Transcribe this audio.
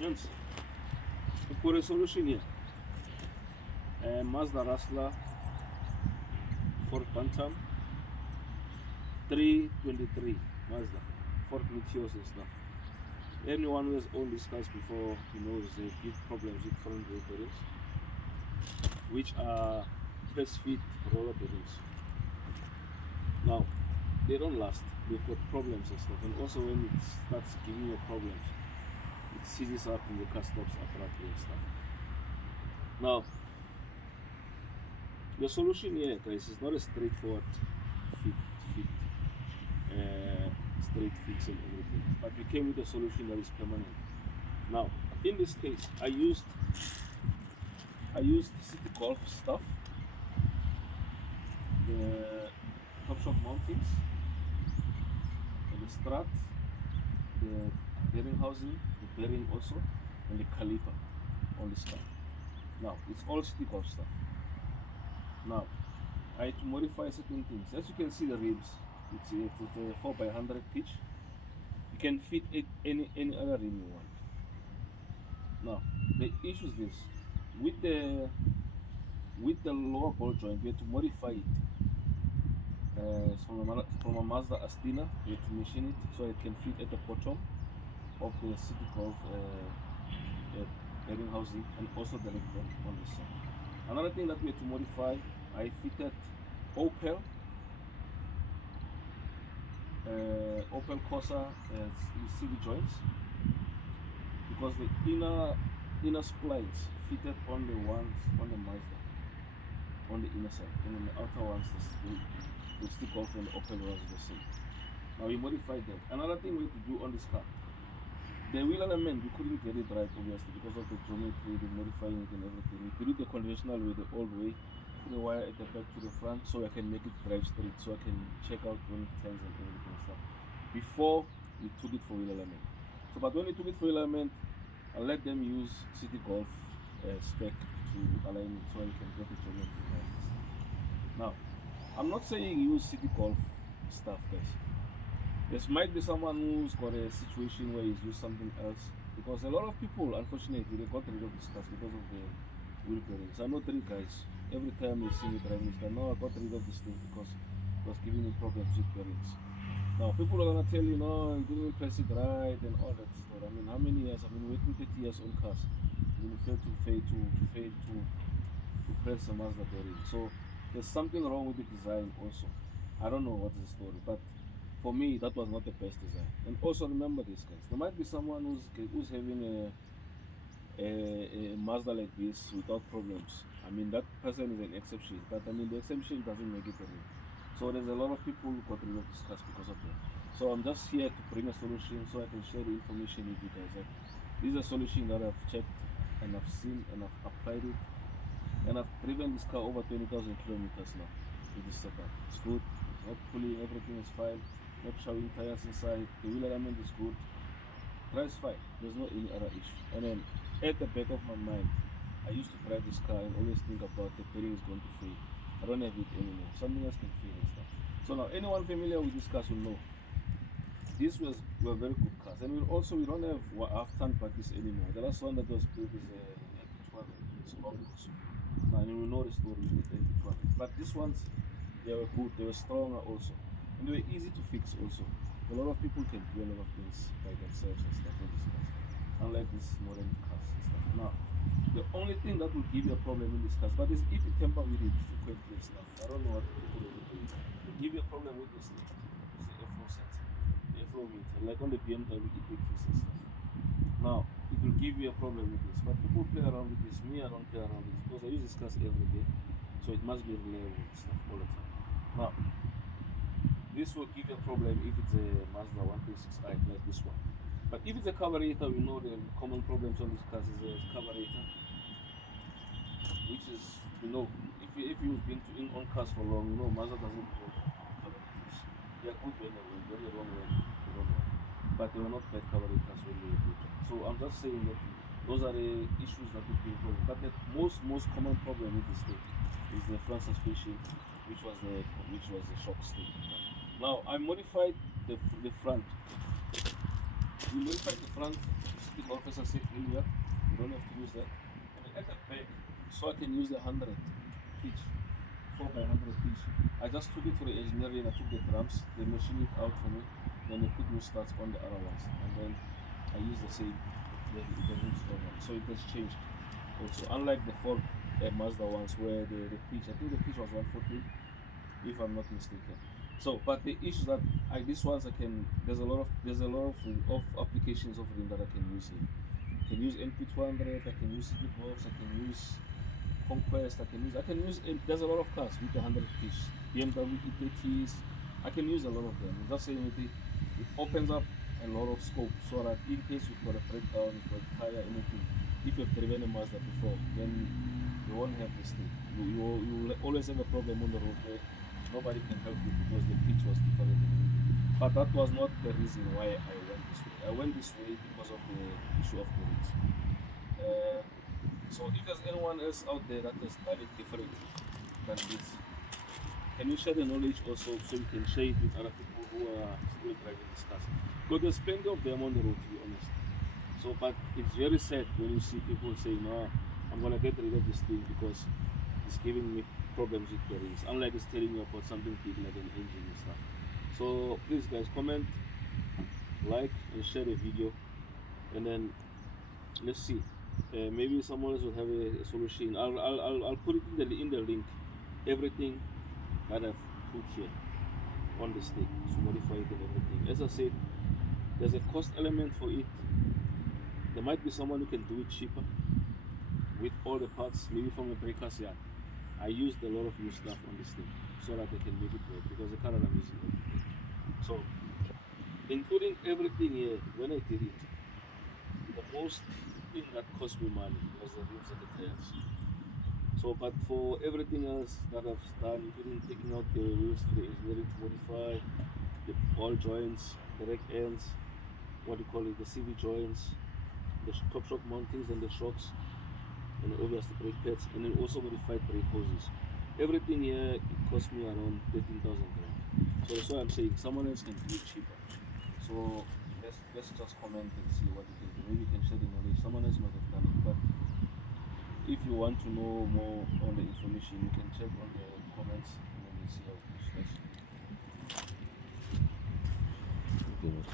Hence, for a solution here, Mazda Rustler for Bantam 323 Mazda, Ford Meteors and stuff. Anyone who has owned these cars before, he knows they give problems with front wheel bearings, which are press fit roller bearings. Now, they don't last. They've got problems and stuff. And also when it starts giving you problems, it seizes up and the car stops abruptly and stuff. Now, the solution here, guys, is not a straightforward straight fix and everything, but we came with a solution that is permanent. Now, in this case, I used City Golf stuff, the top shock mountings, and the strut, the bearing housing, the bearing also, and the caliper on this car. Now, it's all City Golf stuff. Now, I had to modify certain things. As you can see, the rims, it's a 4x100 pitch. You can fit any other rim you want. Now, the issue is this: with the lower ball joint, we had to modify it. From a Mazda Astina, we had to machine it so it can fit at the bottom of the City Golf bearing housing and also the leg on this side. Another thing that we had to modify, I fitted Opel Corsa CV joints, because the inner splines fitted on the ones on the Mazda on the inner side, and then the outer ones the stick off and the Opel was the same. Now we modified that. Another thing we had to do on this car, the wheel element, we couldn't get it right obviously because of the geometry, the modifying it and everything. We did it the conventional way, the old way, put the wire at the back to the front so I can make it drive straight, so I can check out when it turns and everything and stuff before we took it for wheel element. So but when we took it for wheel element, I let them use City Golf spec to align it so I can get the geometry right. Now, I'm not saying use City Golf stuff, guys. There might be someone who's got a situation where he's used something else, because a lot of people, unfortunately, they got rid of this car because of the wheel bearings. I know 3 guys, every time they see me driving this car, no, I got rid of this thing because it was giving me problems with bearings. Now, people are gonna tell you, no, you didn't press it right and all that stuff. I mean, how many years? I've been waiting 30 years on cars. You fail to press a Mazda bearing. So there's something wrong with the design also. I don't know what is the story, but for me, that was not the best design. And also remember this, guys. There might be someone who's having a Mazda like this without problems. I mean, that person is an exception. But I mean, the exception doesn't make it a rule. So there's a lot of people who got rid of this cars because of that. So I'm just here to bring a solution so I can share the information with you guys. Like, this is a solution that I've checked and I've seen and I've applied it. And I've driven this car over 20,000 kilometers now with this setup. It's good. It's not pulling. Everything is fine. Not showing tires inside, the wheel element is good, drives fine, there's no any other issue. And then at the back of my mind, I used to drive this car and always think about the bearing is going to fail. I don't have it anymore, something else can fail and stuff. So now anyone familiar with these cars will know these were very good cars. And we don't have half-ton buggies anymore. The last one that was built is a MP12, it's long also. Now and we know the story with the MP12. But these ones, they were good, they were stronger also. And they were easy to fix also. A lot of people can do a lot of things by themselves and stuff on these cars, unlike these modern cars and stuff. Now, the only thing that will give you a problem in these cars, but is if you tamper with it frequently and stuff. I don't know what people will do. It will give you a problem with this thing. It's the airflow sensor, the airflow meter, like on the BMW E-Tech and stuff. Now, it will give you a problem with this, but people play around with this. Me, I don't play around with this because I use these cars every day, so it must be reliable and stuff all the time. Now, this will give you a problem if it's a Mazda 136i like this one. But if it's a carburetor, we know the common problems on these cars is a carburetor, which is, if you've been on cars for long, Mazda doesn't work on carburetors. They are good when they work, when they're wrong when they don't work. But they were not bad carburetors when they were good. So I'm just saying that those are the issues that would be important. But the most common problem with this thing is the front suspension, which was the shock stick. Now I modified the front. We modified the front the officer said earlier, you don't have to use that. I mean, at the back, so I can use the 100 pitch, 4x100 pitch. I just took it for the engineering. I took the drums, they machined it out for me, then they put new studs on the other ones, and then I use the same, the roots over. So it has changed. Also, unlike the Ford Mazda ones where the pitch, I think the pitch was 114, if I'm not mistaken. So, but the issue that these ones I can, there's a lot of applications of them that I can use here. I can use NP200, I can use City Box, I can use Conquest, there's a lot of cars with the 100 pitch, BMW E30s, I can use a lot of them. I'm just saying it opens up a lot of scope so that in case you've got a breakdown, you've got a tire, anything, if you've driven a Mazda before, then you won't have this thing. You will always have a problem on the road where nobody can help you because the pitch was different. But that was not the reason why I went this way. I went this way because of the issue of the rates. So if there's anyone else out there that has done it differently than this, can you share the knowledge also so you can share it with other people who are still driving this car? Because there's plenty of them on the road, to be honest. So, but it's very sad when you see people saying, "No, I'm gonna get rid of this thing because it's giving me problems with the rings." Unlike it's telling you about something big like an engine and stuff. So please, guys, comment, like, and share the video, and then let's see. Maybe someone else will have a solution. I'll put it in the link. Everything that I've put here on the stick to modify it and everything. As I said, there's a cost element for it. There might be someone who can do it cheaper with all the parts, maybe from a breaker's yard. I used a lot of new stuff on this thing so that they can make it work because the car that I'm using everything. So, including everything here, when I did it, the most thing that cost me money was the rims and the tires. So, but for everything else that I've done, including taking out the wheels to the engineering to modify, the ball joints, the rack ends, what do you call it, the CV joints, the top shock mountings and the shocks, and obviously brake pads, and then also modified brake hoses. Everything here, it cost me around 13,000 rand. So that's why I'm saying someone else can do it cheaper. So let's just comment and see what you can do. Maybe you can share the knowledge. Someone else might have done it, but if you want to know more on the information, you can check on the comments and then you see how it goes.